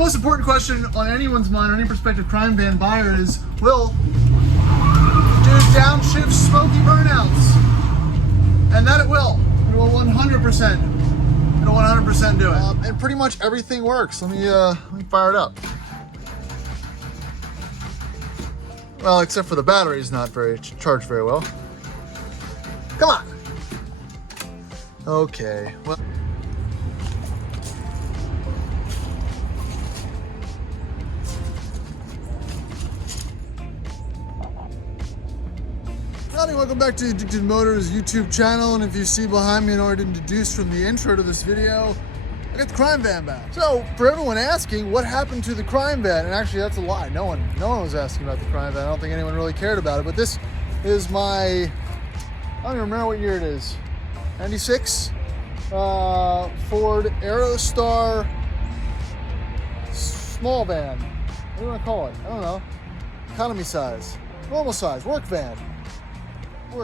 most important question on anyone's mind, or any prospective crime van buyer, is will do downshift smoky burnouts? And that it will. It will 100%. It'll 100% do it. And pretty much everything works. Let me fire it up. Well, except for the battery's not charged very well. Come on. Okay. Well. Howdy, welcome back to Addicted Motors YouTube channel, and if you see behind me and already introduced from the intro to this video, I got the crime van back. So, for everyone asking, what happened to the crime van? And actually, that's a lie. No one was asking about the crime van. I don't think anyone really cared about it, but this is my, I don't even remember what year it is, 96 Ford Aerostar small van. What do you want to call it? I don't know. Economy size, normal size, work van.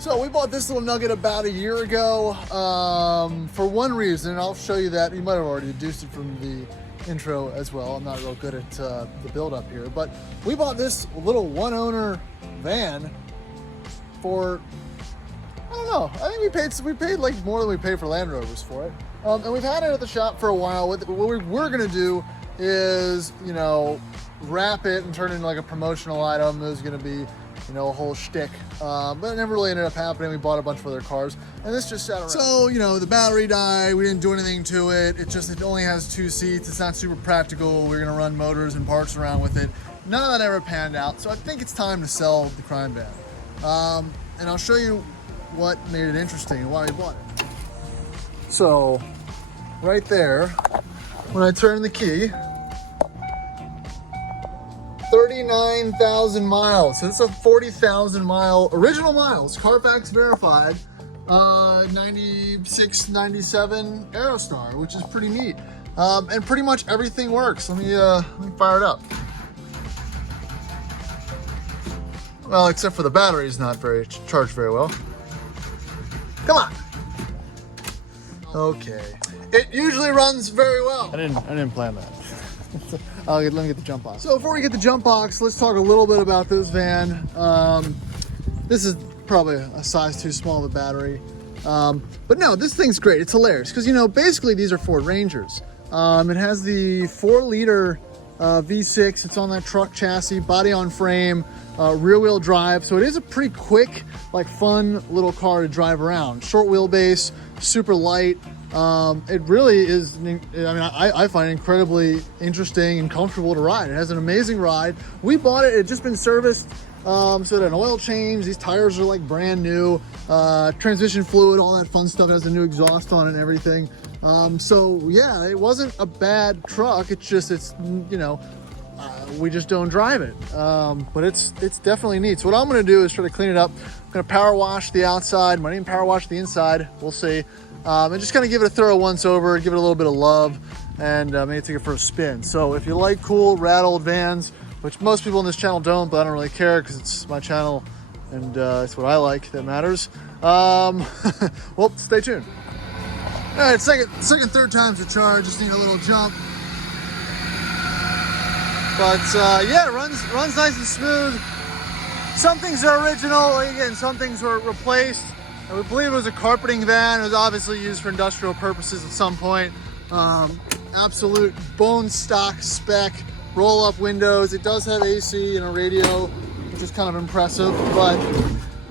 So we bought this little nugget about a year ago for one reason, and I'll show you that. You might have already deduced it from the intro as well. I'm not real good at the build up here, but we bought this little one owner van for, I don't know, I think we paid like more than we paid for Land Rovers for it. And we've had it at the shop for a while. What we're gonna do is, you know, wrap it and turn it into like a promotional item. It was gonna be, you know, a whole shtick, but it never really ended up happening. We bought a bunch of other cars, and this just sat around. So, you know, the battery died. We didn't do anything to it. It only has 2 seats. It's not super practical. We're gonna run motors and parts around with it. None of that ever panned out. So I think it's time to sell the crime van. And I'll show you what made it interesting and why we bought it. So, right there, when I turn the key, 39,000 miles. So it's a 40,000 mile, original miles, Carfax verified, 96, 97 Aerostar, which is pretty neat. And pretty much everything works. Let me fire it up. Well, except for the battery's not charged very well. Come on. Okay. It usually runs very well. I didn't plan that. Let me get the jump box. So before we get the jump box, let's talk a little bit about this van. This is probably a size too small of a battery. But no, this thing's great. It's hilarious because, you know, basically these are Ford Rangers. It has the 4-liter V6. It's on that truck chassis, body on frame, rear wheel drive. So it is a pretty quick, like fun little car to drive around. Short wheelbase, super light. It really is, I mean, I find it incredibly interesting and comfortable to ride. It has an amazing ride. We bought it, it had just been serviced, so it had an oil change. These tires are like brand new, transmission fluid, all that fun stuff. It has a new exhaust on it and everything. So yeah, it wasn't a bad truck. It's you know, we just don't drive it. But it's definitely neat. So what I'm gonna do is try to clean it up. I'm gonna power wash the outside, might even power wash the inside, we'll see. And just kind of give it a thorough once over, give it a little bit of love, and maybe take it for a spin. So if you like cool, rad old vans, which most people on this channel don't, but I don't really care because it's my channel and it's what I like that matters. Well, stay tuned. All right, second, third time's the charge. Just need a little jump. But yeah, it runs nice and smooth. Some things are original. Again, some things were replaced. I would believe it was a carpeting van. It was obviously used for industrial purposes at some point. Absolute bone stock spec, roll up windows. It does have AC and a radio, which is kind of impressive, but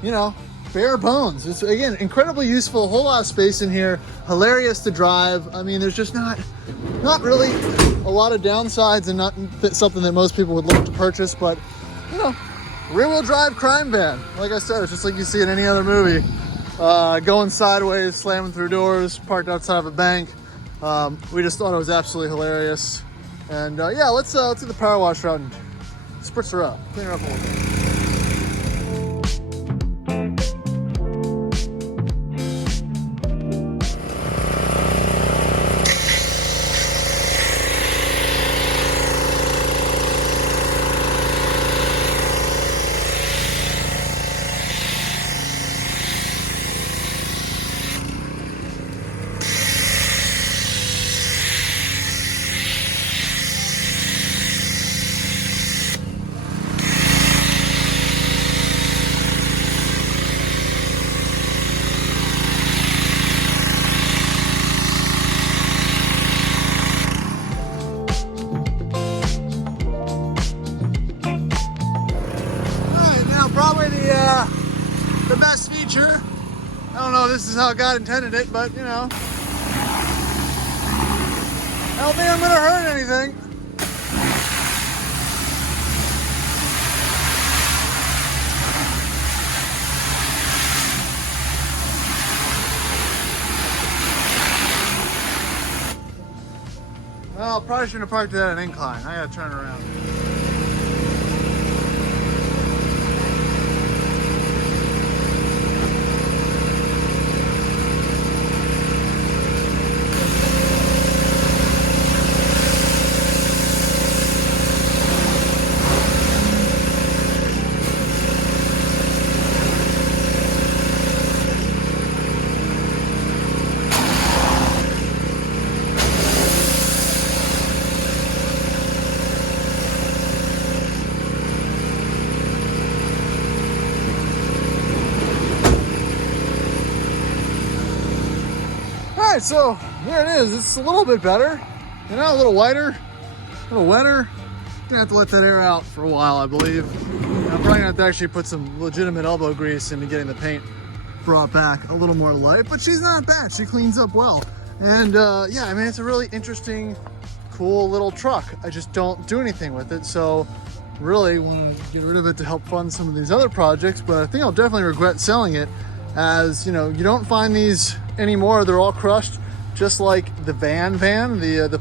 you know, bare bones. It's, again, incredibly useful, a whole lot of space in here, hilarious to drive. I mean, there's just not really a lot of downsides and not something that most people would look to purchase, but you know, rear wheel drive crime van. Like I said, it's just like you see in any other movie. Going sideways, slamming through doors, parked outside of a bank. We just thought it was absolutely hilarious. And yeah, let's do the power wash route and spritz her up, clean her up a little bit. don't know if this is how God intended it, but you know. I don't think I'm gonna hurt anything. Well, probably shouldn't have parked it at an incline. I gotta turn around. All right, so here it is. It's a little bit better, you know, a little lighter, a little wetter. Gonna have to let that air out for a while, I believe. I'm probably gonna have to actually put some legitimate elbow grease into getting the paint brought back a little more light, but she's not bad. She cleans up well. And yeah, I mean, it's a really interesting, cool little truck. I just don't do anything with it. So really want to get rid of it to help fund some of these other projects, but I think I'll definitely regret selling it, as you know, you don't find these anymore. They're all crushed, just like the the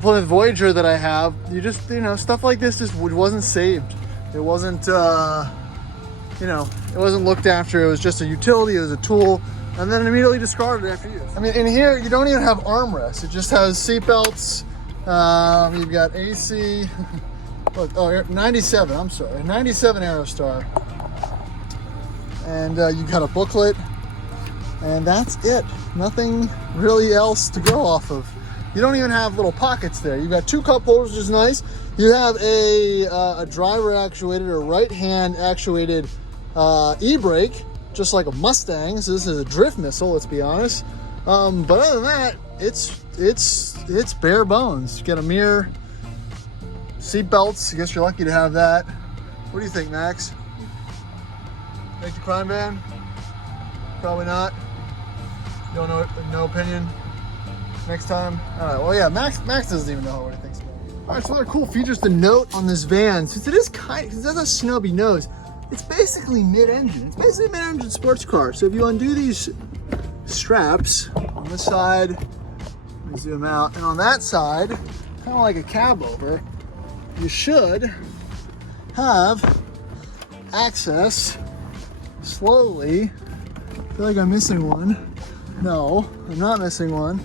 Plymouth Voyager that I have. You just, you know, stuff like this just wasn't saved. It wasn't, you know, it wasn't looked after. It was just a utility, it was a tool, and then immediately discarded after use. I mean, in here, you don't even have armrests. It just has seat belts. You've got AC. Look, oh, 97, I'm sorry, 97 Aerostar. And you got a booklet, and that's it. Nothing really else to go off of. You don't even have little pockets there. You've got two cup holders, which is nice. You have a driver actuated or right hand actuated e-brake, just like a Mustang. So this is a drift missile, let's be honest. But other than that, it's bare bones. You got a mirror, seat belts. I guess you're lucky to have that. What do you think, Max? Make the crime van? Probably not. You don't know, no opinion? Next time? All right, well, yeah, Max doesn't even know what he thinks about it. All right, so other cool features to note on this van, since it has a snubby nose, it's basically mid-engine. It's basically a mid-engine sports car. So if you undo these straps on this side, let me zoom out, and on that side, kind of like a cab over, you should have access slowly. I feel like I'm missing one. No, I'm not missing one.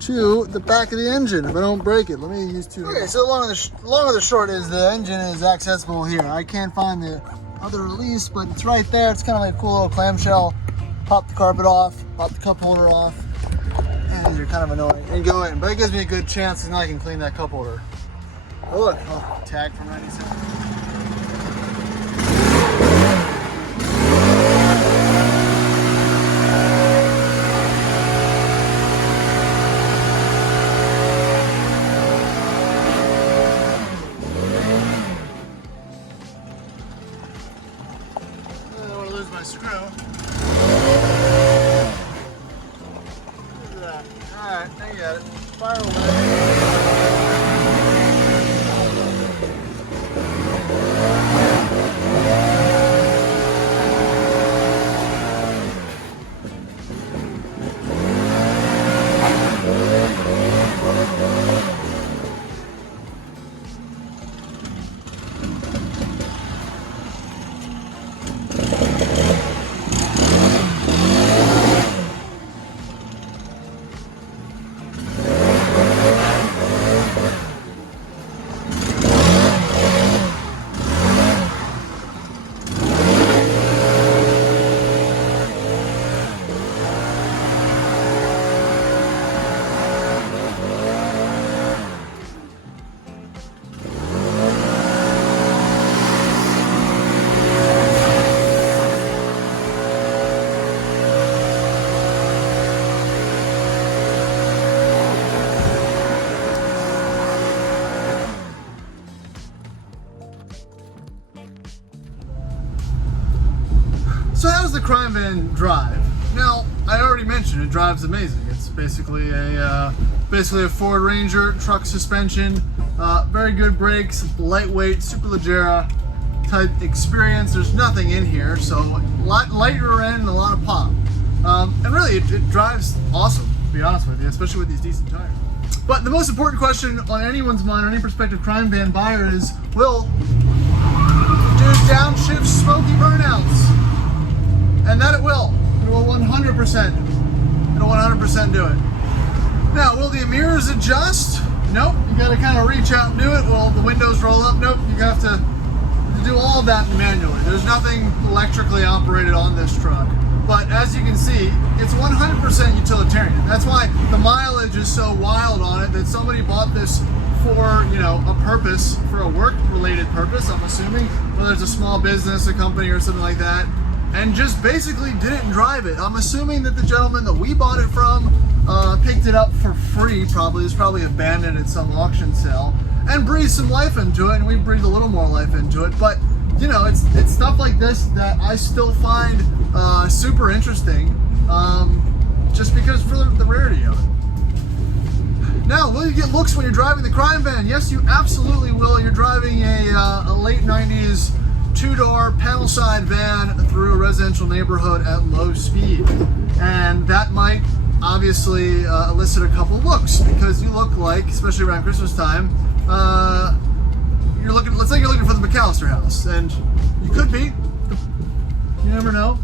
To the back of the engine if I don't break it. Let me use two. Okay, so long and the short is the engine is accessible here. I can't find the other release, but it's right there. It's kind of like a cool little clamshell. Pop the carpet off, pop the cup holder off, and you're kind of annoying. And go in, but it gives me a good chance, and now I can clean that cup holder. Oh look, oh, tag from 97. Screw. Look at that. Alright, I got it. Fire can drive. Now, I already mentioned it drives amazing. It's basically a Ford Ranger truck suspension, very good brakes, lightweight, super Leggera type experience. There's nothing in here, so a lot lighter end and a lot of pop. And really, it drives awesome, to be honest with you, especially with these decent tires. But the most important question on anyone's mind, or any prospective crime van buyer, is will do downshift smoky burnouts? And that it will. It will 100%. It'll 100% do it. Now, will the mirrors adjust? Nope. You got to kind of reach out and do it. Will the windows roll up? Nope. You have to do all of that manually. There's nothing electrically operated on this truck. But as you can see, it's 100% utilitarian. That's why the mileage is so wild on it, that somebody bought this for, you know, a purpose, for a work-related purpose, I'm assuming, whether it's a small business, a company, or something like that, and just basically didn't drive it. I'm assuming that the gentleman that we bought it from picked it up for free, probably. It was probably abandoned at some auction sale, and breathed some life into it, and we breathed a little more life into it. But you know, it's stuff like this that I still find super interesting, just because for the rarity of it. Now, will you get looks when you're driving the crime van? Yes, you absolutely will. You're driving a late 90s two-door panel side van through a residential neighborhood at low speed, and that might obviously elicit a couple looks, because you look like, especially around Christmas time, let's say you're looking for the McAllister house, and you could be. You never know.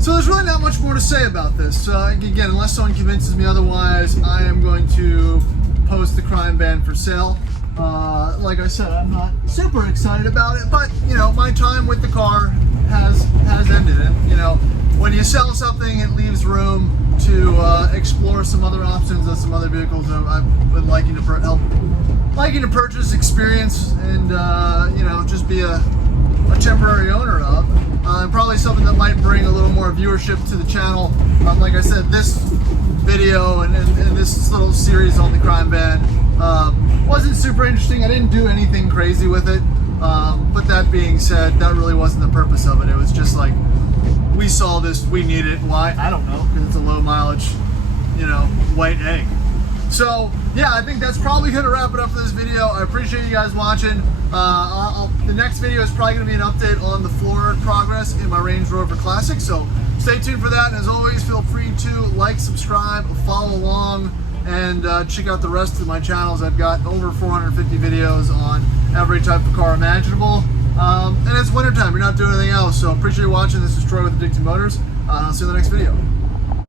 So there's really not much more to say about this. Again, unless someone convinces me otherwise, I am going to post the crime van for sale. Like I said, I'm not super excited about it, but you know, my time with the car has ended. And you know, when you sell something, it leaves room to explore some other options and some other vehicles that I've been liking to purchase, experience, and you know, just be a temporary owner of. And probably something that might bring a little more viewership to the channel. Like I said, this video and this little series on the crime van wasn't super interesting. I didn't do anything crazy with it. But that being said, that really wasn't the purpose of it. It was just like, we saw this, we need it. Why? I don't know, because it's a low mileage, you know, white egg. So yeah, I think that's probably going to wrap it up for this video. I appreciate you guys watching. The next video is probably going to be an update on the floor progress in my Range Rover Classic. So stay tuned for that. And as always, feel free to like, subscribe, follow along, and check out the rest of my channels. I've got over 450 videos on every type of car imaginable. And it's wintertime. You're not doing anything else. So appreciate you watching. This is Troy with Addicted Motors. I'll see you in the next video.